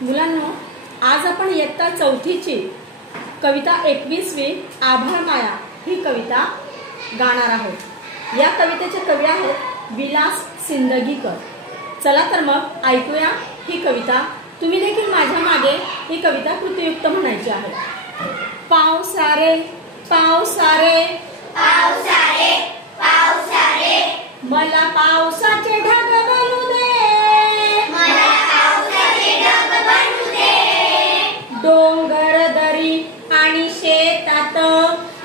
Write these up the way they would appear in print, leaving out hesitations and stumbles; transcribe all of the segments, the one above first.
मुलांनो, आज आपण इयत्ता चौथीची कविता 21वी आभाळ माया ही कविता गाणार आहोत। या कवितेचे कवी आहेत विलास सिंदगीकर। चला तर मग ऐकूया ही कविता। तुम्ही देखील माझ्या मागे ही कविता कृतीयुक्त म्हणायची आहे। पावसारे पावसारे पावसारे पावसारे मला पावसाचे ढग बनू दे, मला पावसाचे ढग बनू दे। डोंगर दरी आणि शेतात,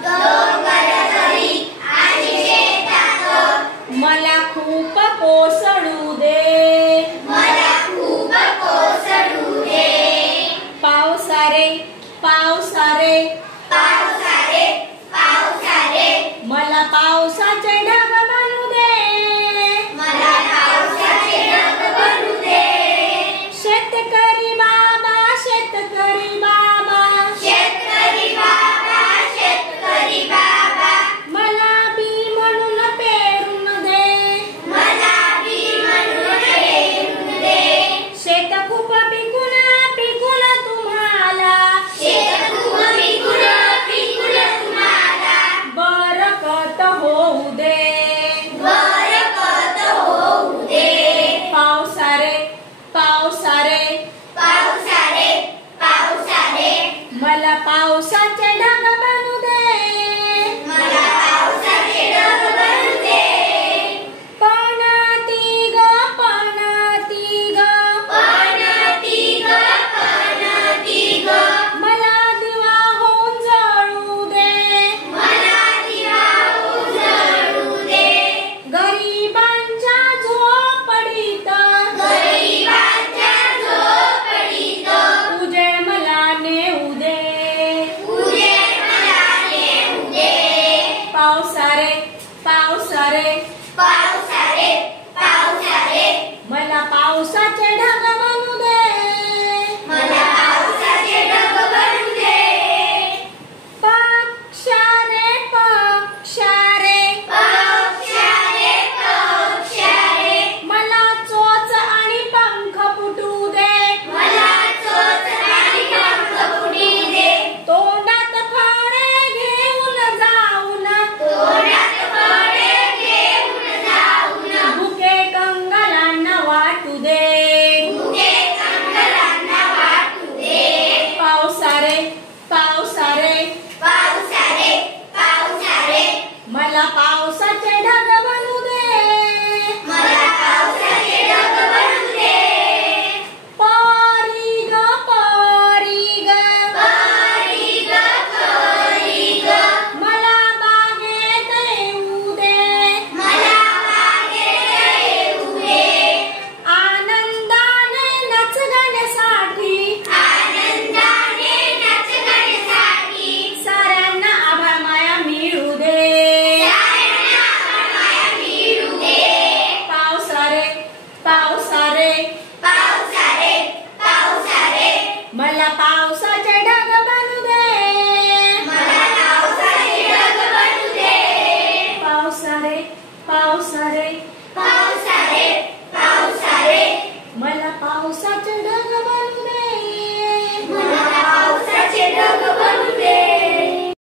डोंगर दरी आणि शेतात मला खूप कोसळू दे,